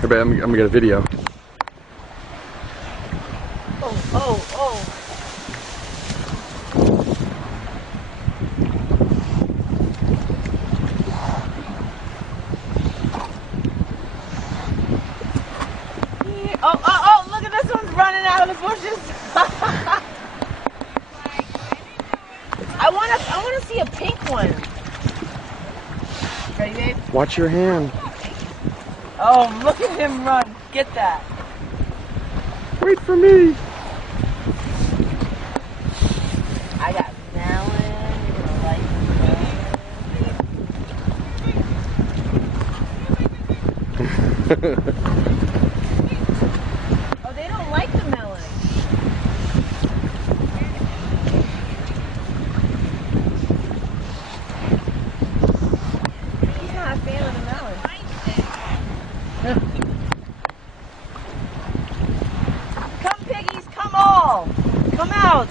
Here, babe, I'm gonna get a video. Oh. Oh, look at this one's running out of the bushes. I wanna see a pink one. Ready, babe? Watch your hand. Oh, look at him run. Get that. Wait for me. I got melon. You're gonna like melon. Oh, they don't like the melon. He's not a fan of the melon. Come, piggies, come all. Come out.